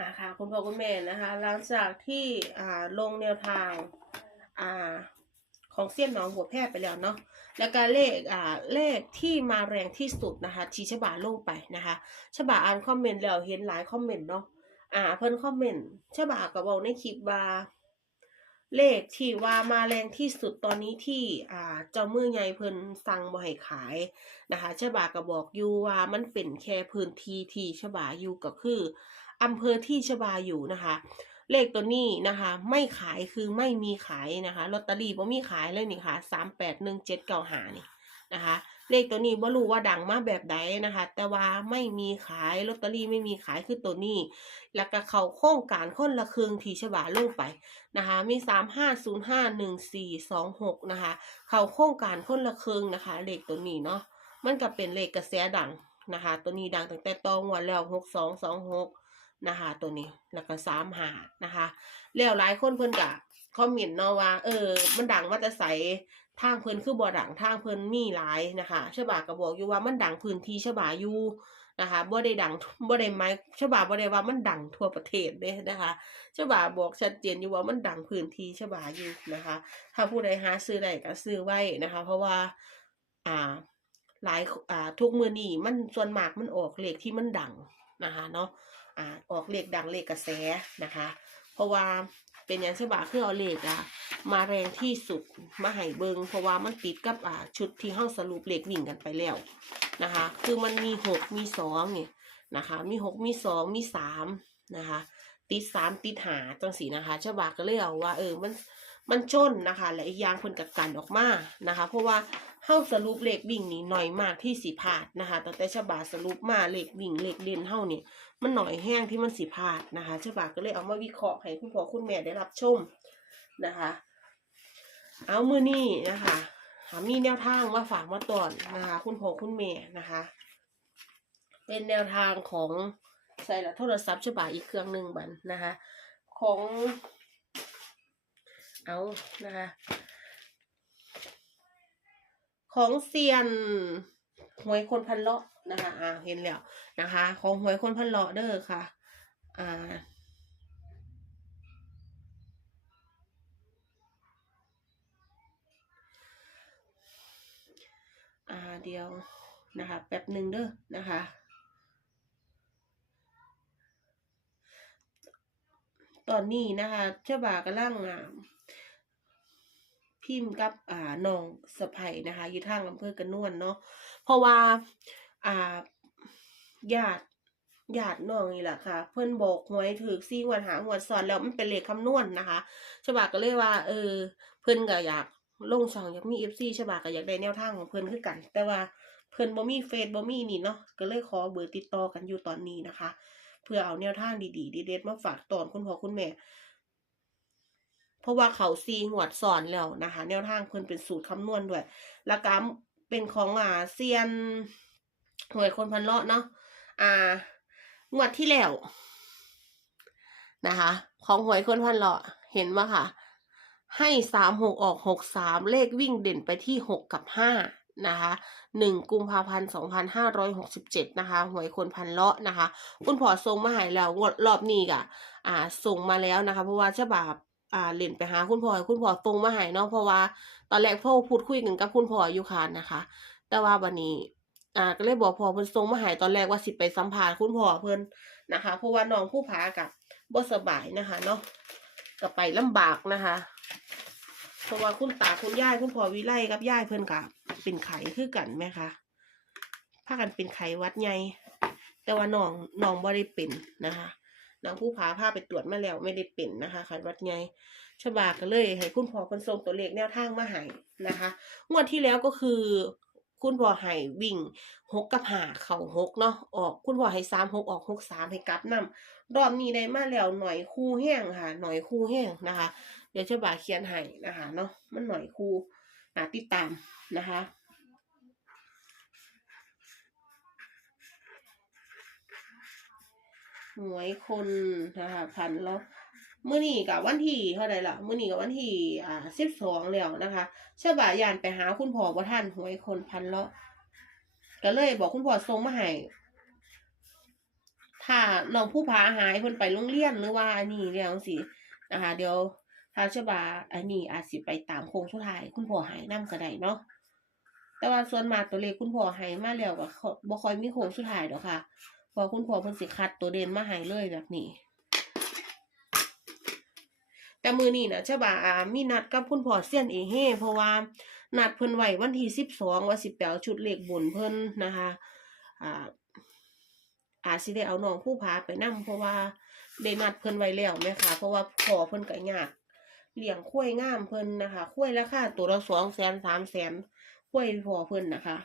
อ่าค่ะคุณพ่อคุณแม่นะคะ หลังจากที่อ่าลงแนวทางอ่าของเสี้ยนหนองหัวแพร่ไปแล้วเนาะแล้วก็เลขอ่าเลขที่มาแรงที่สุดนะคะที่ฉบาลงไปนะคะฉบาอ่านคอมเมนต์แล้วเห็นหลายคอมเมนต์เนาะอ่าเพิ่นคอมเมนต์ฉบาก็บอกในคลิปว่าเลขที่ว่ามาแรงที่สุดตอนนี้ที่อ่าเจ้ามือใหญ่เพิ่นสั่งบ่ให้ขายนะคะฉบาก็บอกอยู่ว่ามันเป็นแค่พื้นที่ที่ฉบาอยู่ก็คือ อำเภอที่ชบาอยู่นะคะ เลขตัวนี้นะคะ ไม่ขายคือไม่มีขายนะคะลอตเตอรี่บ่มีขายเลยนี่ค่ะสามแปดหนึ่งเจ็ดเก้าหานี่นะคะ เลขตัวนี้บ่รู้ว่าดังมาแบบใดนะคะ แต่ว่าไม่มีขายลอตเตอรี่ไม่มีขายคือตัวนี้ แล้วก็เขาโครงการคนละครึ่งที่ฉบาลงไปนะคะ มีสามห้าศูนย์ห้าหนึ่งสี่สองหกนะคะ เขาโครงการคนละครึ่งนะคะ เลขตัวนี้เนาะมันก็เป็นเลขกระแสดังนะคะ ตัวนี้ดังตั้งแต่ตองวันแล้วหกสองสองหก นะคะ ตัวนี้แล้วก็สามหานะคะแล้วหลายคนเพิ่นกะคอมเมนต์เนาะว่า เออ มันดังมาแต่ใสทางเพิ่นคือบ่ดังทางเพิ่นมีหลายนะคะฉบาก็บอกอยู่ว่ามันดังพื้นที่ฉบาอยู่นะคะบ่ได้ดังบ่ได้หมายฉบาบ่ได้ว่ามันดังทั่วประเทศเด้นะคะฉบาบอกชัดเจนอยู่ว่ามันดังพื้นที่ฉบาอยู่นะคะ ถ้าผู้ใดหาซื้อได้ก็ซื้อไว้นะคะ เพราะว่าอ่าหลายอ่าทุกมือนี่มันส่วนมากมันออกเลขที่มันดังนะคะเนาะ อ่าออกเลขดังเลขกระแสนะคะ เพราะว่าเป็นอย่างฉบาคือเอาเลขอะมาแรงที่สุดมาให้เบิงเพราะว่ามันติดกับอ่าชุดที่ห้องสรุปเลขวิ่งกันไปแล้วนะคะ คือมันมีหกมีสองเนี่ยนะคะ มีหกมีสองมีสามนะคะ ติดสามติดหาจังสีนะคะฉบาก็เลยเอาว่าเออมันมันชนนะคะ และอีกอย่างเพิ่นกักันออกมานะคะ เพราะว่า เฮาสรุปเลขวิ่งนี่หน่อยมากที่สิพลาดนะคะตั้งแต่ฉบาสรุปมาเลขวิ่งเลขเด่นเฮานี่มันหน่อยแห้งที่มันสิพลาดนะคะฉบาก็เลยเอามาวิเคราะห์ให้คุณพ่อคุณแม่ได้รับชมนะคะ เอามือนี่นะคะหามีแนวทางมาฝากมาตอนนะคะคุณพ่อคุณแม่นะคะ เป็นแนวทางของใส่ละโทรศัพท์ฉบาอีกเครื่องหนึ่งบันนะคะ ของเอานะคะ ของเซียนหวยคนพันเลาะนะคะอ่าเห็นแล้วนะคะ ของหวยคนพันเลาะเด้อค่ะ อ่าอ่าเดียวนะคะแป๊บหนึ่งเด้อนะคะ ตอนนี้นะคะเจ้าบ่ากำลังอ่า พิมพ์กับอ่าน้องสะใภ้นะคะอยู่ทางอำเภอกระนวนเนาะเพราะว่าอ่าญาติญาติน้องนี่แหละค่ะ เพิ่อนบอกหวยถือซี่งวดหางวดซ้อนแล้วมันเป็นเลขคำนวณนะคะฉบาก็เลยว่า เออ เพิ่อนก็อยากลงช่องอยากมี FC ฉบาก็อยากได้แนวทางของเพิ่อนคือกัน แต่ว่าเพิ่อนบ่มีเฟซบ่มีนี่เนาะก็เลยขอเบอร์ติดต่อกันอยู่ตอนนี้นะคะ เพื่อเอาแนวทางดีๆเด็ดๆมาฝากตอนคุณพ่อคุณแม่ เพราะว่าเขาซีหวดสอนแล้วนะคะ แนวทางเพิ่นเป็นสูตรคำนวณด้วยแล้วก็เป็นของอ่าเซียนหวยคนพันเลาะเนาะอ่างวดที่แล้วนะคะ ของหวยคนพันเลาะเห็นว่าค่ะ ให้สามหกออกหกสามเลขวิ่งเด่นไปที่หกกับห้านะคะหนึ่งกุมภาพันธ์สองพันห้าร้อยหกสิบเจ็ดนะคะ หวยคนพันเลาะนะคะ คุณพอส่งมาให้แล้วงวดรอบนี้กะอ่า ส่งมาแล้วนะคะ เพราะว่าฉบับ อ่าเล่นไปหาคุณพ่อคุณพ่อส่งมาให้เนาะเพราะว่า ตอนแรกพ่อพูดคุยกันกับคุณพ่ออยู่ค่ะนะคะ แต่ว่าวันนี้อ่าก็เลยบอกพ่อเพิ่นส่งมาให้ตอนแรกว่าสิไปสัมภาษณ์คุณพ่อเพิ่นนะคะเพราะว่าน้องผู้ผากับบ่สบายนะคะเนาะก็ไปลำบากนะคะเพราะว่าคุณตาคุณยายคุณพ่อวิไลกับยายเพิ่นก็เป็นไข้คือกันไหมคะพากันเป็นไข้วัดใหญ่แต่ว่าน้องน้องบ่ได้เป็นนะคะ นางผู้พาพาไปตรวจมาแล้วไม่ได้เป็นนะคะไข้หวัดใหญ่ฉบาก็เลย ให้คุณพ่อคนส่งตัวเลขแนวทางมาให้นะคะ งวดที่แล้วก็คือคุณพ่อให้วิ่งหกกับหาเข่าหกเนาะออกคุณพ่อให้สามหกออกหกสามให้กลับนำรอบนี้ได้มาแล้วหน่อยคู่แห้งค่ะ หน่อยคู่แห้งนะคะ เดี๋ยวฉบาเขียนให้นะคะเนาะมันหน่อยคู่ติดตามนะคะ หวยคนนะคะพันแล้วมื้อนี้กับวันที่เท่าไหร่ละมื้อนี้กับวันที่อ่าสิบสองแล้วนะคะเชื่อบ่ายานไปหาคุณพ่อว่าท่านหวยคนพันลาะก็เลยบอกคุณพ่อส่งมาให้ถ้าน้องผู้พาหายเพิ่นไปโรงเรียนหรือว่าอันนี้เรื่องสินะคะ เดี๋ยวถ้าฉบาอันนี้อาจสิไปตามโค้งสุดท้าย คุณพ่อหายนํก็ได้เนาะแต่ว่าส่วนมากตัวเลขคุณพ่อหายมาแล้วก็เขาบ่ค่อยมีโค้งสุดท้ายดอกค่ะ พอคุณพ่อเพิ่นสิคัดตัวเด่นมาให้เลยแบบนี้ แต่มือนี้นะฉบาอ่ามีนัดกับคุณพ่อเซียนเอเฮเพราะว่านัดเพิ่นไหววันที่สิบสองว่าสิแปลชุดเหลขบุญเพิ่นนะคะอ่าอาจสิได้เอาน้องผู้พาไปนํเพราะว่าได้นัดเพิ่นไว้แล้วแม่ค่ะเพราะว่าพ่อเพิ่นก็ยากเลี้ยงข้วยงามเพิ่นนะคะข้วยราคาตัวละสองแสนสามแสนข้วยพ่อเพิ่นนะคะ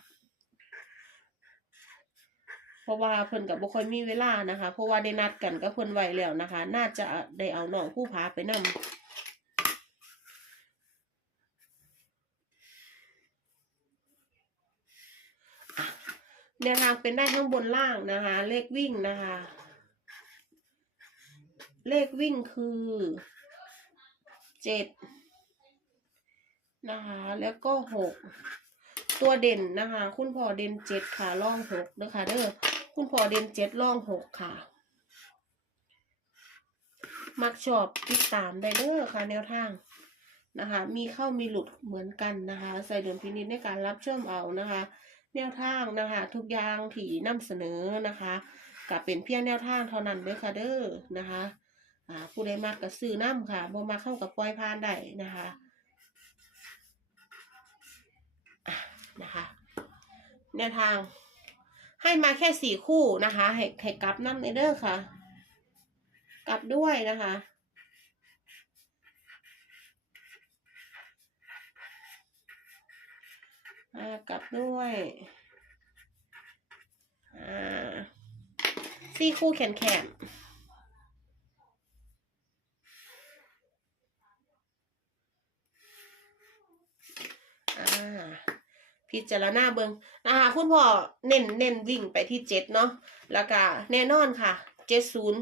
เพราะว่าเพิ่นก็บ่ค่อยมีเวลานะคะ เพราะว่าได้นัดกันกับเพิ่นไว้แล้วนะคะ น่าจะได้เอาน้องผู้พาไปนํแนวทางเป็นได้ทั้งบนล่างนะคะ เลขวิ่งนะคะ เลขวิ่งคือเจ็ดนะคะ แล้วก็หกตัวเด่นนะคะ คุณพ่อเด่นเจ็ดค่ะล่องหกนะคะเด้อ คุณพ่อเด่นเจ็ดล่องหกค่ะ มักชอบติดตามได้เด้อค่ะ แนวทางนะคะ มีเข้ามีหลุดเหมือนกันนะคะ ใส่ดุลพินิจในการรับเชื่อมเอานะคะ แนวทางนะคะ ทุกอย่างที่นำเสนอนะคะกับเป็นเพียงแนวทางเท่านั้นเด้อค่ะเด้อนะคะอ่าผู้ใดมากกับซื้อน้ำค่ะบ่มาเข้ากับปล่อยพานได้นะคะนะคะแนวทาง ให้มาแค่สี่คู่นะคะให้ให้กลับน้ำในเด้อค่ะ กลับด้วยนะคะอ่ากลับด้วยอ่าสี่คู่แขนแขนอ่า พิจารณาเบิงนะคะคุณพ่อเน้นเน้นวิ่งไปที่เจ็ดเนาะแล้วก็แน่นอนค่ะเจ็ดศูนย์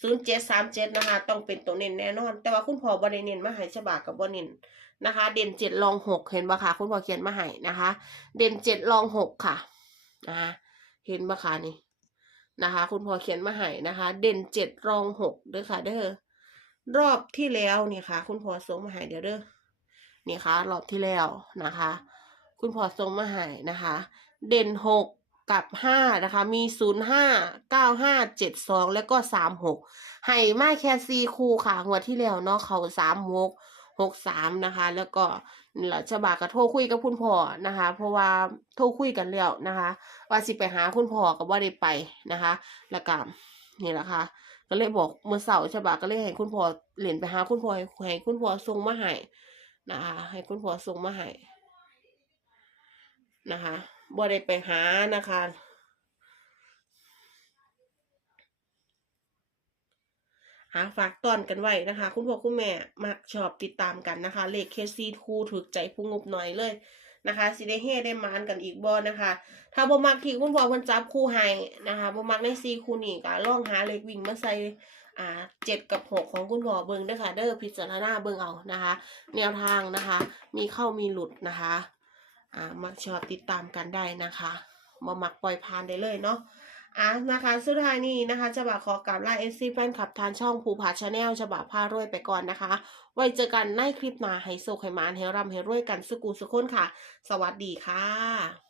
ศูนย์เจ็ดสามเจ็ดนะคะ ต้องเป็นตัวเน้นแน่นอน แต่ว่าคุณพ่อบริเน้นมาใหายฉบากับบเน้นนะคะ เด่นเจ็ดรองหกเห็นปะคะคุณพ่อเขียนมาให้นะคะ เด่นเจ็ดรองหกค่ะนะคะเห็นปะคะนี่นะคะ คุณพ่อเขียนมาให้นะคะ เด่นเจ็ดรองหกเด้อค่ะ เด้อรอบที่แล้วเนี่ยค่ะ คุณพ่อส่งมาให้เดี๋ยวเด้อนี่ค่ะ รอบที่แล้วนะคะ คุณพอส่งมาให้นะคะ เด่นหกกับห้านะคะ มีศูนย์ห้าเก้าห้าเจ็ดสองแล้วก็สามหกให้มาแค่สี่คู่ค่ะงวที่แล้วเนาะเขาสามหกหกสามนะคะ แล้วก็นี่แหละฉบากก็โทรคุยกับคุณพ่อนะคะ เพราะว่าโทรคุยกันแล้วนะคะ ว่าสิไปหาคุณพ่อกับว่าได้ไปนะคะ แล้วก็นี่แหละค่ะ ก็เลยบอกเมื่อเสาร์ฉบาก็เลยให้คุณพ่อเหรียญไปหาคุณพ่อให้คุณพ่อส่งมาให้นะคะให้คุณพ่อส่งมาให้ นะคะบ่ได้ไปหานะคะ หาฝากตอนกันไว้นะคะ คุณพ่อคุณแม่มักชอบติดตามกันนะคะ เลขเคซีทูถูกใจผู้งบหน่อยเลยนะคะสิได้เฮได้มานกันอีกบ่นะคะ ถ้าบ่มักที่คุณพ่อเพิ่นจับคู่ให้นะคะบ่มักในซีคู่นี้ก็ลองหาเลขวิ่งมาใส่อ่าเจ็ดกับหกของคุณพ่อเบิงเด้ค่ะเด้อพิจารณาเบิงเอานะคะ แนวทางนะคะ มีเข้ามีหลุดนะคะ อ่ามักชอบติดตามกันได้นะคะมาหมักปล่อยพานได้เลยเนาะอะนะคะ สุดท้ายนี้นะคะจะบขอกราบลาเอซีแฟนคลับทางช่องภูผาชาแนลจะบาพารวยไปก่อนนะคะ ไว้เจอกันในคลิปหน้าให้โซไขมานให้รำให้รวยกันสุกูสุขคนค่ะ สวัสดีค่ะ